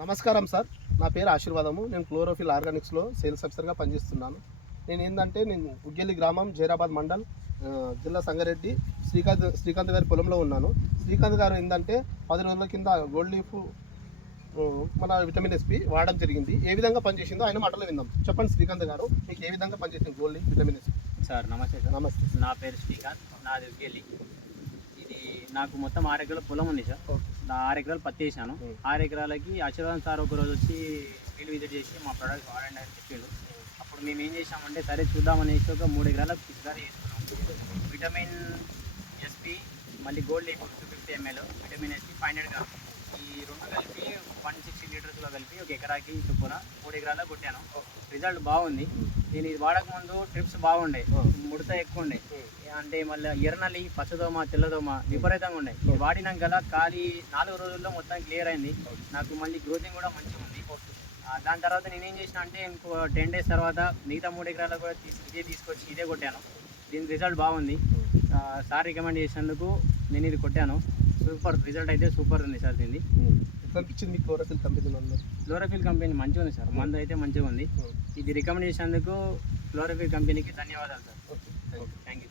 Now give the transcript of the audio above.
నమస్కారం సార్. నా పేరు ఆశీర్వాదము. నేను క్లోరోఫిల్ ఆర్గానిక్స్లో సేల్స్ ఆఫీసర్గా పనిచేస్తున్నాను. నేను ఉగ్గెల్లి గ్రామం, జైరాబాద్ మండల్, జిల్లా సంగారెడ్డి, శ్రీకాంత్ గారి పొలంలో ఉన్నాను. శ్రీకాంత్ గారు 10 రోజుల కింద గోల్డ్ లీఫ్ మన విటమిన్ ఎస్పి వాడడం జరిగింది. ఏ విధంగా పనిచేసిందో ఆయన మాటలో విందాం. చెప్పండి శ్రీకాంత్ గారు, మీకు ఏ విధంగా పనిచేసింది gold leaf vitamin SP? Sir నమస్తే సార్. నమస్తే. నా పేరు శ్రీకాంత్, నాది ఉగ్గెల్లి. ఇది నాకు మొత్తం 6 ఎకరాల పొలం ఉంది సార్. నా 6 ఎకరాలు పత్తి వేసాను. 6 ఎకరాలకి ఆశీర్వాదం సార్ ఒకరోజు వచ్చి ఫీల్డ్ విజిట్ చేసి మా ప్రొడక్ట్ వాడండి అని చెప్పిండు. అప్పుడు మేము ఏం చేసామంటే సరే చూద్దామనేసి ఒక 3 ఎకరాలకు పిచికారీ చేసుకున్నాం. విటమిన్ ఎస్పి, మళ్ళీ gold leaf 250 ml, vitamin SP 500 gram, ఈ రెండు కలిపి 160 లీటర్స్లో కలిపి ఒక ఎకరాకి చొప్పున 3 ఎకరాలకు కొట్టాను. రిజల్ట్ బాగుంది. నేను ఇది వాడక ముందు ట్రిప్స్ బాగుండే, ముడత ఎక్కువ ఉండే, అంటే మళ్ళీ ఎర్రనల్లి, పచ్చదోమ, తెల్లదోమ విపరీతంగా ఉండే. ఇది వాడినాక ఖాళీ 4 రోజుల్లో మొత్తం క్లియర్ అయింది. నాకు మళ్ళీ గ్రోతింగ్ కూడా మంచిగా ఉంది. దాని తర్వాత నేనేం చేసిన అంటే ఇంకో 10 days తర్వాత మిగతా 3 ఎకరాలకు కూడా తీసుకొచ్చి ఇదే కొట్టాను. దీని రిజల్ట్ బాగుంది. సార్ రికమెండ్ చేసినందుకు నేను ఇది కొట్టాను. సూపర్ రిజల్ట్ అయితే సూపర్ ఉంది సార్. దీన్ని ఎట్లా అనిపించింది మీకు క్లోరోఫిల్ కంపెనీ? క్లోరోఫిల్ కంపెనీ మంచిగా ఉంది సార్. మందు అయితే మంచిగా ఉంది. ఇది రికమెండ్ చేసినందుకు క్లోరోఫిల్ కంపెనీకి ధన్యవాదాలు సార్. Okay, thank you.